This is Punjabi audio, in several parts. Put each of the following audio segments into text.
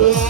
Yeah.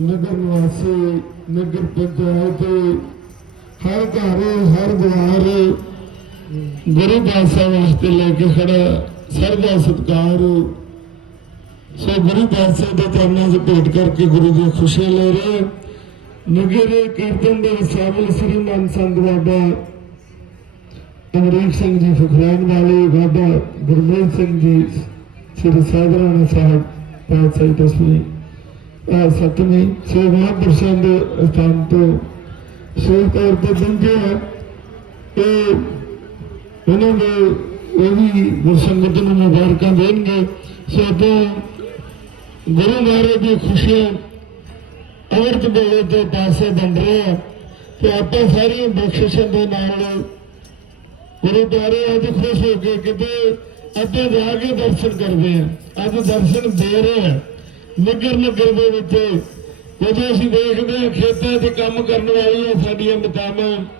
ਨਗਰ ਨਿਵਾਸੀ, ਨਗਰ ਪੰਚਾਇਤ, ਹਰ ਘਰ, ਹਰ ਦੁਆਰ ਗੁਰੂ ਪਾਤਸ਼ਾਹ ਵਾਸਤੇ ਲੈ ਕੇ ਖੜਾ ਸਰਦਾ ਸਤਕਾਰ। ਸੋ ਗੁਰੂ ਪਾਤਸ਼ਾਹ ਦੇ ਚਰਨਾਂ 'ਚ ਭੇਟ ਕਰਕੇ ਗੁਰੂ ਦੀ ਖੁਸ਼ੀਆਂ ਲੈ ਰਹੇ ਨਗਰ ਕੀਰਤਨ ਦੇ ਵਿੱਚ ਸ਼ਾਮਲ ਸ੍ਰੀ ਮਨ ਸੰਤ ਬਾਬਾ ਅਮਰੀਕ ਸਿੰਘ ਜੀ ਫਖਰਾਨ ਵਾਲੇ, ਬਾਬਾ ਗੁਰਮੇਲ ਸਿੰਘ ਜੀ, ਸ੍ਰੀ ਸਾਧਰਾਣਾ ਸਾਹਿਬ, ਪਾਤਸ਼ਾਹੀ ਦਸਵੀਂ ਸਤਵੀਂ ਸੋ ਮਹਾਂਪੁਰਸ਼ਾਂ ਦੇ ਸਥਾਨ ਤੋਂ। ਸੋ ਤੌਰ ਤੇ ਬੰਦੇ ਆ ਤੇ ਉਹਨਾਂ ਦੇ ਉਹ ਵੀ ਗੁਰਸੰਗਤ ਨੂੰ ਮੁਬਾਰਕਾਂ ਦੇਣਗੇ। ਸੋ ਤੋਂ ਗੁਰੂ ਮਹਾਰਾਜ ਦੀ ਖੁਸ਼ੀਆਂ ਅਮਰਤ ਵੇਲੇ ਦੇ ਪਾਸੇ ਬਣ ਰਹੇ ਆ ਤੇ ਆਪਾਂ ਸਾਰੀਆਂ ਬਖਸ਼ਿਸ਼ਾਂ ਦੇ ਨਾਲ ਗੁਰੂ ਪਿਆਰੇ ਅੱਜ ਖੁਸ਼ ਹੋ ਕੇ ਕਿਤੇ ਅੱਗੇ ਜਾ ਕੇ ਦਰਸ਼ਨ ਕਰਦੇ ਆ। ਅੱਜ ਦਰਸ਼ਨ ਦੇ ਰਹੇ ਆ। ਨਗਰ ਨਗਰ ਦੇ ਵਿੱਚ। ਜਦੋਂ ਅਸੀਂ ਦੇਖਦੇ ਹਾਂ ਖੇਤਾਂ 'ਚ ਕੰਮ ਕਰਨ ਵਾਲੀਆਂ ਸਾਡੀਆਂ ਮਾਤਾਵਾਂ